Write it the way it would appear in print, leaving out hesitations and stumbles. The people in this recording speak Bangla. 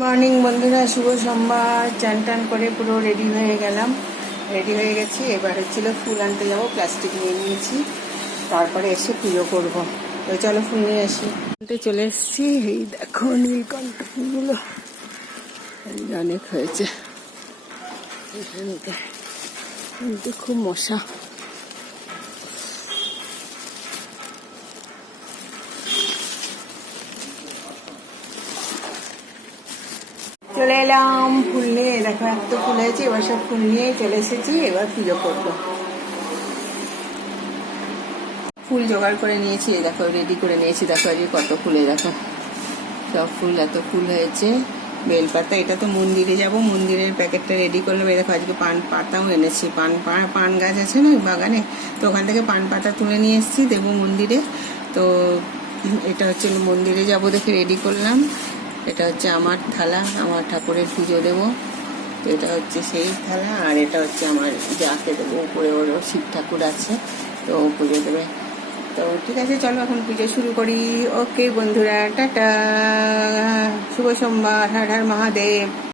মর্নিং বন্ধুরা, শুভ সোমবার। চান টান করে পুরো রেডি হয়ে গেলাম, রেডি হয়ে গেছি। এবার হচ্ছিল ফুল আনতে যাবো, প্লাস্টিক নিয়ে নিয়েছি, তারপরে এসে পুজো করবো। তো চলো ফুল নিয়ে আসি। চলে এসেছি, এই দেখো নীলকণ্ঠ ফুলগুলো অনেক হয়েছে কিন্তু খুব মশা। চলে এলাম ফুল নিয়ে, দেখো এত ফুল হয়েছে। এবার সব ফুল নিয়ে চলে এসেছি, এবার পুজো করবো। ফুল জোগাড় করে নিয়েছি, দেখো রেডি করে নিয়েছি। দেখো আজকে কত ফুলে, দেখো সব ফুল, এত ফুল হয়েছে। বেলপাতা, এটা তো মন্দিরে যাব, মন্দিরের প্যাকেটটা রেডি করলাম। দেখো আজকে পান পাতাও এনেছি, পান গাছ আছে না বাগানে, তো ওখান থেকে পান পাতা তুলে নিয়ে এসেছি, দেবো মন্দিরে। তো এটা হচ্ছে মন্দিরে যাব দেখে রেডি করলাম। এটা হচ্ছে আমার থালা, আমার ঠাকুরের পুজো দেবো। তো এটা হচ্ছে সেই থালা, আর এটা হচ্ছে আমার যাকে দেবো, উপরে ওর শিব ঠাকুর আছে, তো পুজো দেবে। তো ঠিক আছে, চলো এখন পুজো শুরু করি। ওকে বন্ধুরা, টাটা, শুভ সোমবার, হর হর মহাদেব।